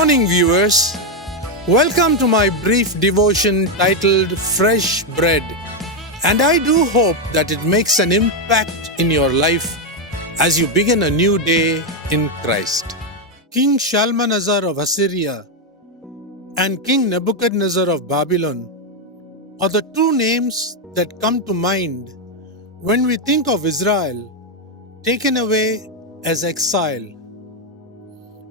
morning, viewers. Welcome to my brief devotion titled Freshbread. And I do hope that it makes an impact in your life as you begin a new day in Christ. King Shalmaneser of Assyria and King Nebuchadnezzar of Babylon are the two names that come to mind when we think of Israel taken away as exile.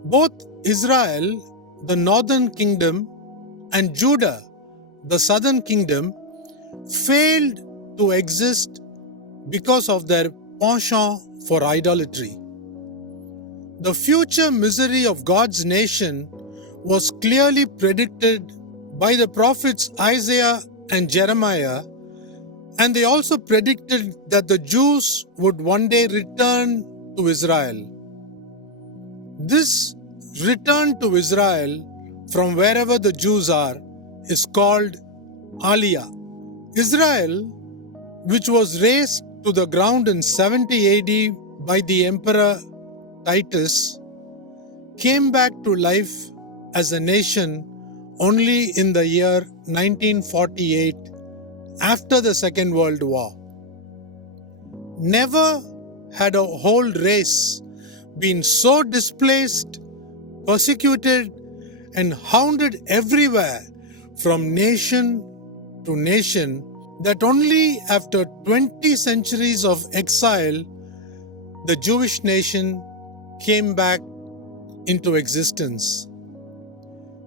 Both Israel, the northern kingdom, and Judah, the southern kingdom, failed to exist because of their penchant for idolatry. The future misery of God's nation was clearly predicted by the prophets Isaiah and Jeremiah, and they also predicted that the Jews would one day return to Israel. This return to Israel from wherever the Jews are is called Aaliyah. Israel, which was razed to the ground in 70 AD by the Emperor Titus, came back to life as a nation only in the year 1948 after the Second World War. Never had a whole race been so displaced, persecuted, and hounded everywhere from nation to nation that only after 20 centuries of exile, the Jewish nation came back into existence.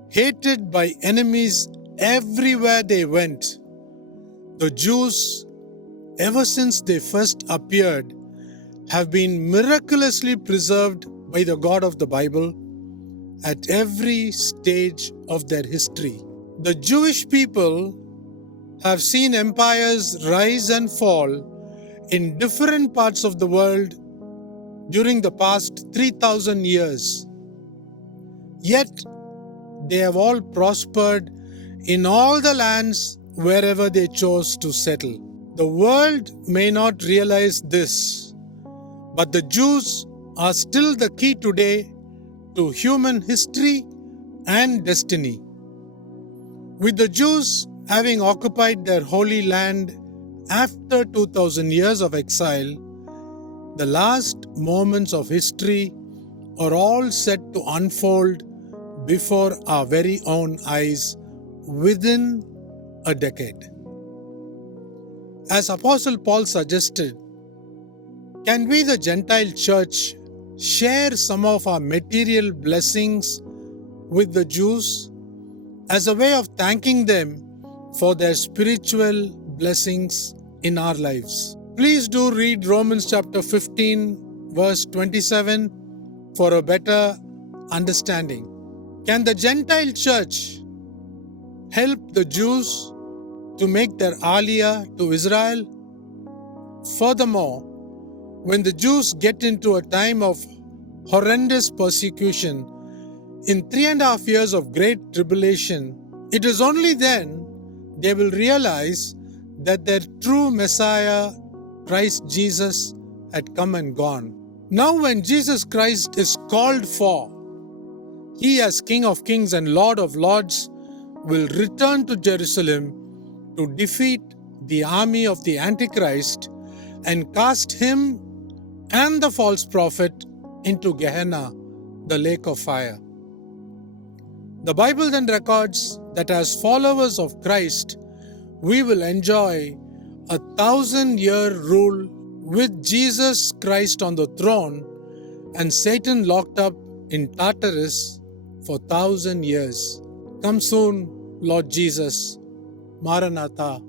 Hated by enemies everywhere they went, the Jews, ever since they first appeared, have been miraculously preserved by the God of the Bible at every stage of their history. The Jewish people have seen empires rise and fall in different parts of the world during the past 3,000 years. Yet, they have all prospered in all the lands wherever they chose to settle. The world may not realize this, but the Jews are still the key today to human history and destiny. With the Jews having occupied their holy land after 2000 years of exile, the last moments of history are all set to unfold before our very own eyes within a decade. As Apostle Paul suggested, can we, the Gentile church, share some of our material blessings with the Jews as a way of thanking them for their spiritual blessings in our lives? Please do read Romans chapter 15, verse 27 for a better understanding. Can the Gentile church help the Jews to make their Aaliyah to Israel? Furthermore, when the Jews get into a time of horrendous persecution in 3.5 years of great tribulation, it is only then they will realize that their true Messiah, Christ Jesus, had come and gone. Now when Jesus Christ is called for, He as King of Kings and Lord of Lords will return to Jerusalem to defeat the army of the Antichrist and cast him and the false prophet into Gehenna, the lake of fire. The Bible then records that as followers of Christ, we will enjoy 1,000-year rule with Jesus Christ on the throne and Satan locked up in Tartarus for 1,000 years. Come soon, Lord Jesus. Maranatha.